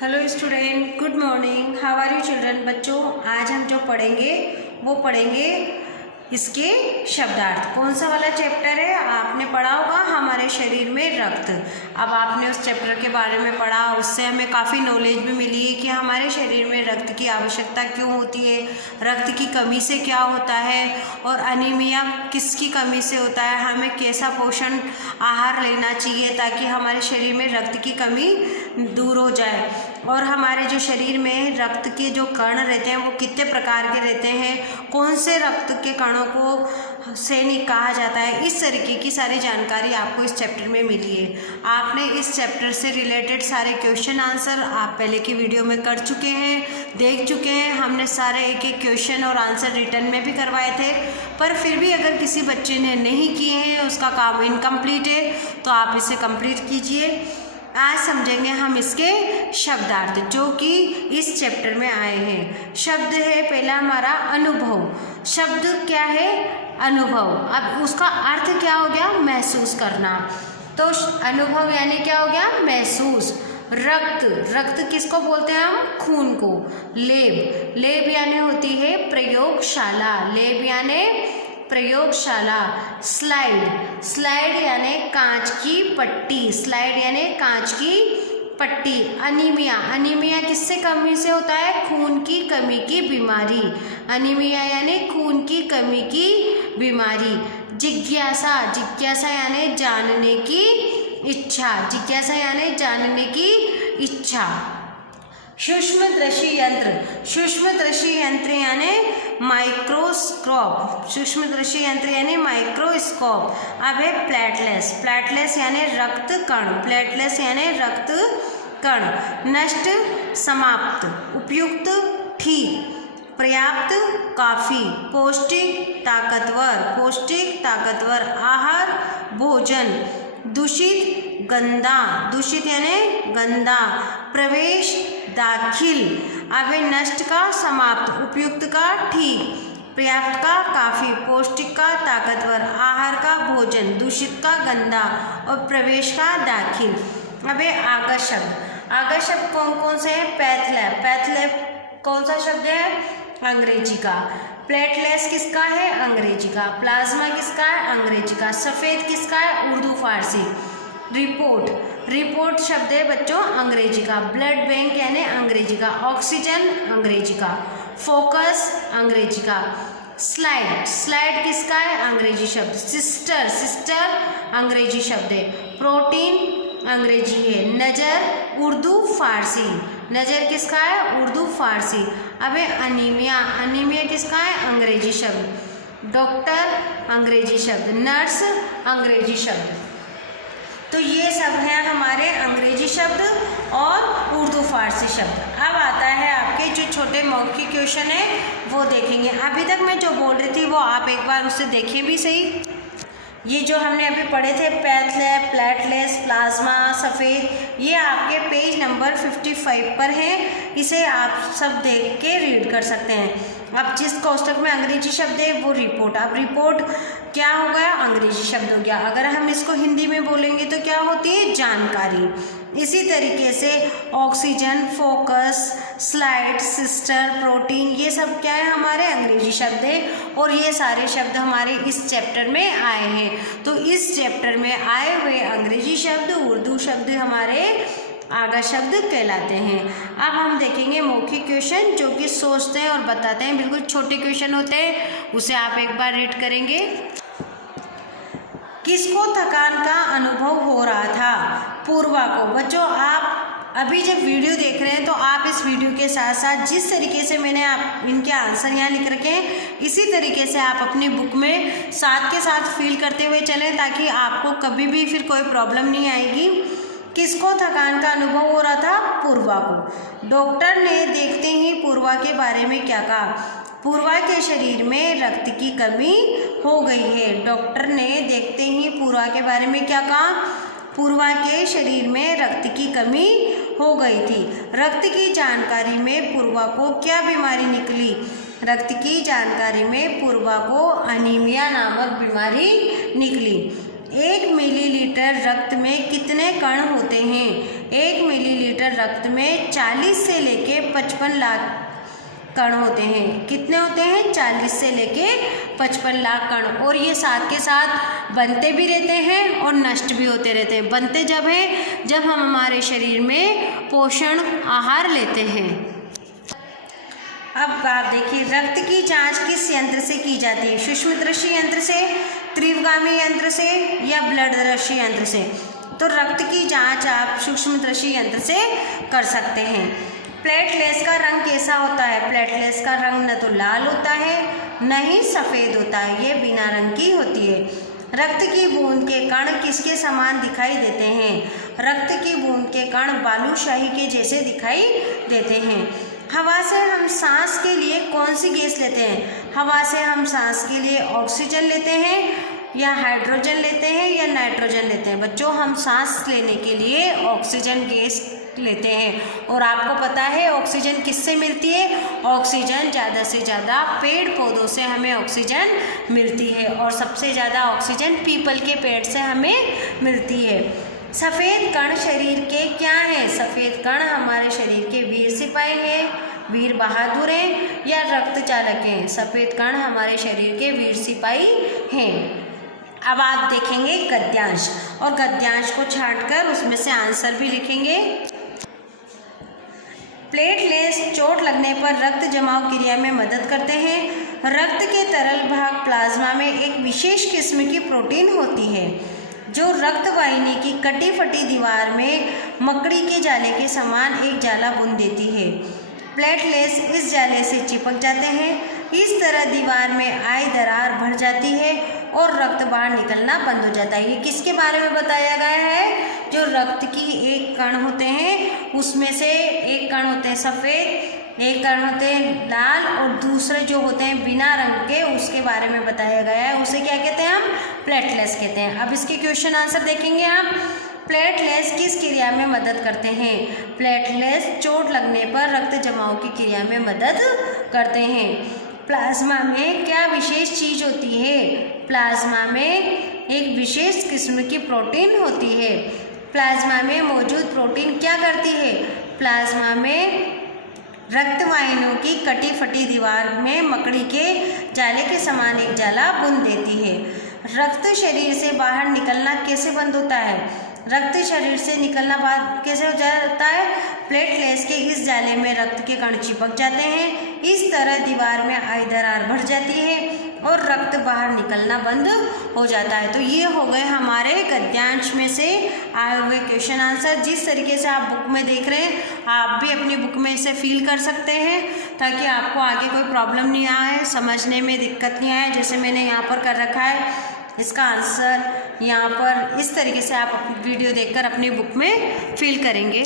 Hello student, good morning. How are you children? बच्चों, आज हम जो पढ़ेंगे वो पढ़ेंगे इसके शब्दार्थ। कौन सा वाला चैप्टर है? आपने पढ़ा होगा हमारे शरीर में रक्त। अब आपने उस चैप्टर के बारे में पढ़ा, उससे हमें काफ़ी नॉलेज भी मिली है कि हमारे शरीर में रक्त की आवश्यकता क्यों होती है, रक्त की कमी से क्या होता है और अनीमिया किसकी कमी से होता है, हमें कैसा पोषण आहार लेना चाहिए ताकि हमारे शरीर में रक्त की कमी दूर हो जाए, और हमारे जो शरीर में रक्त के जो कण रहते हैं वो कितने प्रकार के रहते हैं, कौन से रक्त के कणों को सैनिक कहा जाता है। इस तरीके की सारी जानकारी आपको इस चैप्टर में मिली है। आपने इस चैप्टर से रिलेटेड सारे क्वेश्चन आंसर आप पहले की वीडियो में कर चुके हैं, देख चुके हैं। हमने सारे एक एक क्वेश्चन और आंसर रिटर्न में भी करवाए थे, पर फिर भी अगर किसी बच्चे ने नहीं किए हैं, उसका काम इनकम्प्लीट है, तो आप इसे कंप्लीट कीजिए। आज समझेंगे हम इसके शब्दार्थ जो कि इस चैप्टर में आए हैं। शब्द है पहला हमारा अनुभव। शब्द क्या है? अनुभव। अब उसका अर्थ क्या हो गया? महसूस करना। तो अनुभव यानी क्या हो गया? महसूस। रक्त, रक्त किसको बोलते हैं हम? खून को। लेब, लेब यानी होती है प्रयोगशाला। लेब यानी प्रयोगशाला। स्लाइड, स्लाइड यानी कांच की पट्टी। स्लाइड यानी कांच की पट्टी। अनीमिया, अनीमिया किससे कमी से होता है? खून की कमी की बीमारी। अनीमिया यानी खून की कमी की बीमारी। जिज्ञासा, जिज्ञासा यानी जानने की इच्छा। जिज्ञासा यानी जानने की इच्छा। सूक्ष्मदर्शी यंत्र, सूक्ष्मदर्शी यंत्र यानी माइक्रोस्कोप। सूक्ष्मदर्शी यंत्र यानी माइक्रोस्कोप। अब है प्लेटलेट्स, प्लेटलेट्स यानी रक्त कण। प्लेटलेट्स यानी रक्त कण। नष्ट, समाप्त। उपयुक्त, ठीक। पर्याप्त, काफी। पौष्टिक, ताकतवर। पौष्टिक, ताकतवर आहार, भोजन। दूषित, गंदा। दूषित यानी गंदा। प्रवेश, दाखिल। अब नष्ट का समाप्त, उपयुक्त का ठीक, पर्याप्त का काफी, पौष्टिक का ताकतवर, आहार का भोजन, दूषित का गंदा और प्रवेश का दाखिल। अब आगत शब्द। आगत शब्द कौन कौन से हैं? पैथलैब, पैथलैब कौन सा शब्द है? अंग्रेजी का। प्लेटलेट्स किसका है? अंग्रेजी का। प्लाज्मा किसका है? अंग्रेजी का। सफ़ेद किसका है? उर्दू फारसी। रिपोर्ट, रिपोर्ट शब्द है बच्चों अंग्रेजी का। ब्लड बैंक यानी अंग्रेजी का। ऑक्सीजन अंग्रेजी का। फोकस अंग्रेजी का। स्लाइड, स्लाइड किसका है? अंग्रेजी शब्द। सिस्टर, सिस्टर अंग्रेजी शब्द है। प्रोटीन अंग्रेजी है। नज़र उर्दू फारसी। नज़र किसका है? उर्दू फारसी। अब अनीमिया, अनीमिया किसका है? अंग्रेजी शब्द। डॉक्टर अंग्रेजी शब्द। नर्स अंग्रेजी शब्द। तो ये सब हैं हमारे अंग्रेजी शब्द और उर्दू फारसी शब्द। अब आता है आपके जो छोटे मौखिक क्वेश्चन है वो देखेंगे। अभी तक मैं जो बोल रही थी वो आप एक बार उससे देखें भी सही। ये जो हमने अभी पढ़े थे पैथलैब, प्लेटलेट्स, प्लाज्मा, सफ़ेद, ये आपके पेज नंबर 55 पर है। इसे आप सब देख के रीड कर सकते हैं। अब जिस कोष्टक में अंग्रेजी शब्द है वो रिपोर्ट। अब रिपोर्ट क्या हो गया? अंग्रेजी शब्द हो गया। अगर हम इसको हिंदी में बोलेंगे तो क्या होती है? जानकारी। इसी तरीके से oxygen, focus, slide, sister, protein, ये सब क्या है? हमारे अंग्रेजी शब्द है, और ये सारे शब्द हमारे इस चैप्टर में आए हैं। तो इस चैप्टर में आए हुए अंग्रेजी शब्द, उर्दू शब्द हमारे आगत शब्द कहलाते हैं। अब हम देखेंगे मौखिक क्वेश्चन जो कि सोचते हैं और बताते हैं। बिल्कुल छोटे क्वेश्चन होते हैं, उसे आप एक बार रीड करेंगे। किसको थकान का अनुभव हो रहा था? पूर्वा को। बच्चों, आप अभी जब वीडियो देख रहे हैं तो आप इस वीडियो के साथ साथ जिस तरीके से मैंने आप इनके आंसर यहाँ लिख रखे हैं, इसी तरीके से आप अपनी बुक में साथ के साथ फिल करते हुए चलें ताकि आपको कभी भी फिर कोई प्रॉब्लम नहीं आएगी। किसको थकान का अनुभव हो रहा था? पूर्वा को। डॉक्टर ने देखते ही पूर्वा के बारे में क्या कहा? पूर्वा के शरीर में रक्त की कमी हो गई है। डॉक्टर ने देखते ही पूर्वा के बारे में क्या कहा? पूर्वा के शरीर में रक्त की कमी हो गई थी। रक्त की जानकारी में पूर्वा को क्या बीमारी निकली? रक्त की जानकारी में पूर्वा को अनीमिया नामक बीमारी निकली। 1 मिलीलीटर रक्त में कितने कण होते हैं? 1 मिलीलीटर रक्त में 40 से लेके 55 लाख कण होते हैं। कितने होते हैं? 40 से लेके 55 लाख कण। और ये साथ के साथ बनते भी रहते हैं और नष्ट भी होते रहते हैं। बनते जब हैं जब हम हमारे शरीर में पोषण आहार लेते हैं। अब आप देखिए, रक्त की जांच किस यंत्र से की जाती है? सूक्ष्मदर्शी यंत्र से, तीव्रगामी यंत्र से या ब्लडदर्शी यंत्र से? तो रक्त की जांच आप सूक्ष्मदर्शी यंत्र से कर सकते हैं। प्लेटलेट्स का रंग कैसा होता है? प्लेटलेट्स का रंग न तो लाल होता है न ही सफ़ेद होता है, ये बिना रंग की होती है। रक्त की बूंद के कण किसके समान दिखाई देते हैं? रक्त की बूंद के कण बालूशाही के जैसे दिखाई देते हैं। हवा से हम सांस के लिए कौन सी गैस लेते हैं? हवा से हम सांस के लिए ऑक्सीजन लेते हैं या हाइड्रोजन लेते हैं या नाइट्रोजन लेते हैं? बच्चों, हम सांस लेने के लिए ऑक्सीजन गैस लेते हैं। और आपको पता है ऑक्सीजन किससे मिलती है? ऑक्सीजन ज़्यादा से ज़्यादा पेड़ पौधों से हमें ऑक्सीजन मिलती है और सबसे ज़्यादा ऑक्सीजन पीपल के पेड़ से हमें मिलती है। सफ़ेद कण शरीर के क्या हैं? सफ़ेद कण हमारे शरीर के वीर सिपाही हैं, वीर बहादुर हैं या रक्त चालक हैं? सफ़ेद कण हमारे शरीर के वीर सिपाही हैं। अब आप देखेंगे गद्यांश, और गद्यांश को छांटकर उसमें से आंसर भी लिखेंगे। प्लेटलेट्स चोट लगने पर रक्त जमाव क्रिया में मदद करते हैं। रक्त के तरल भाग प्लाज्मा में एक विशेष किस्म की प्रोटीन होती है जो रक्त वाहिनी की कटी फटी दीवार में मकड़ी के जाले के समान एक जाला बुन देती है। प्लेटलेट्स इस जाले से चिपक जाते हैं। इस तरह दीवार में आई दरार भर जाती है और रक्त बाहर निकलना बंद हो जाता है। ये किसके बारे में बताया गया है? जो रक्त की एक कण होते हैं उसमें से एक कण होते हैं सफ़ेद, एक कण होते हैं लाल और दूसरे जो होते हैं बिना रंग के, उसके बारे में बताया गया है। उसे क्या कहते हैं? हम प्लेटलेट्स कहते हैं। अब इसके क्वेश्चन आंसर देखेंगे आप। प्लेटलेट्स किस क्रिया में मदद करते हैं? प्लेटलेट्स चोट लगने पर रक्त जमाव की क्रिया में मदद करते हैं। प्लाज्मा में क्या विशेष चीज़ होती है? प्लाज्मा में एक विशेष किस्म की प्रोटीन होती है। प्लाज्मा में मौजूद प्रोटीन क्या करती है? प्लाज्मा में रक्त वाहिनियों की कटी फटी दीवार में मकड़ी के जाले के समान एक जाला बुन देती है। रक्त शरीर से बाहर निकलना कैसे बंद होता है? रक्त शरीर से निकलना बाद कैसे हो जाता है? प्लेटलेट्स के इस जाले में रक्त के कण चिपक जाते हैं। इस तरह दीवार में आई दरार बढ़ जाती है और रक्त बाहर निकलना बंद हो जाता है। तो ये हो गए हमारे गद्यांश में से आए हुए क्वेश्चन आंसर। जिस तरीके से आप बुक में देख रहे हैं आप भी अपनी बुक में इसे फिल कर सकते हैं ताकि आपको आगे कोई प्रॉब्लम नहीं आए, समझने में दिक्कत नहीं आए। जैसे मैंने यहाँ पर कर रखा है, इसका आंसर यहाँ पर इस तरीके से आप वीडियो देखकर अपनी बुक में फिल करेंगे।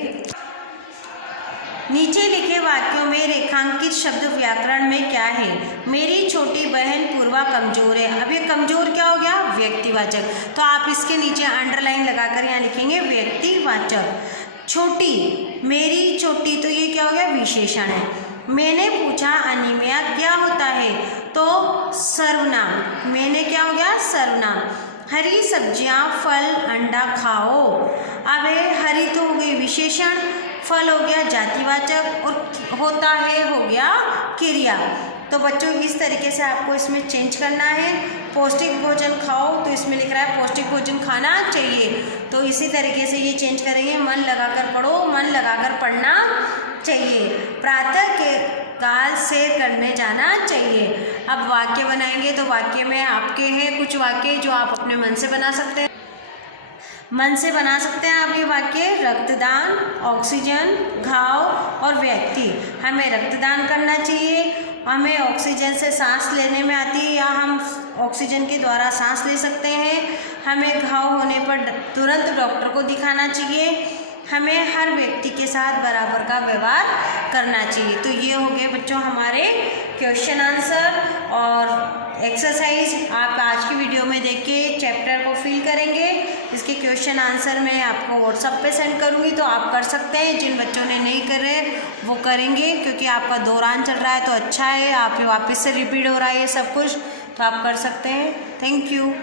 नीचे लिखे वाक्यों में रेखांकित शब्द व्याकरण में क्या है? मेरी छोटी बहन पूर्वा कमजोर है। अब ये कमजोर क्या हो गया? व्यक्तिवाचक। तो आप इसके नीचे अंडरलाइन लगाकर यहाँ लिखेंगे व्यक्तिवाचक। छोटी, मेरी छोटी, तो ये क्या हो गया? विशेषण है। मैंने पूछा अनीमिया क्या होता है? तो सर्वनाम। मैंने क्या हो गया? सर्वनाम। हरी सब्जियां, फल, अंडा खाओ। अब हरी तो हो गई विशेषण, फल हो गया जातिवाचक और होता है हो गया क्रिया। तो बच्चों इस तरीके से आपको इसमें चेंज करना है। पौष्टिक भोजन खाओ, तो इसमें लिख रहा है पौष्टिक भोजन खाना चाहिए। तो इसी तरीके से ये चेंज करेंगे। मन लगाकर पढ़ो, मन लगाकर पढ़ना चाहिए। प्रातः के काल सैर करने जाना चाहिए। अब वाक्य बनाएंगे तो वाक्य में आपके हैं कुछ वाक्य जो आप अपने मन से बना सकते हैं। मन से बना सकते हैं आप ये वाक्य। रक्तदान, ऑक्सीजन, घाव और व्यक्ति। हमें रक्तदान करना चाहिए, हमें ऑक्सीजन से सांस लेने में आती है या हम ऑक्सीजन के द्वारा सांस ले सकते हैं। हमें घाव होने पर तुरंत डॉक्टर को दिखाना चाहिए। हमें हर व्यक्ति के साथ बराबर का व्यवहार करना चाहिए। तो ये हो गए बच्चों हमारे क्वेश्चन आंसर और एक्सरसाइज। आप आज की वीडियो में देख के चैप्टर को फिल करेंगे। इसके क्वेश्चन आंसर मैं आपको व्हाट्सएप पे सेंड करूँगी, तो आप कर सकते हैं। जिन बच्चों ने नहीं कर रहे वो करेंगे, क्योंकि आपका दौरान चल रहा है तो अच्छा है, आप वापस से रिपीट हो रहा है ये सब कुछ, तो आप कर सकते हैं। Thank you.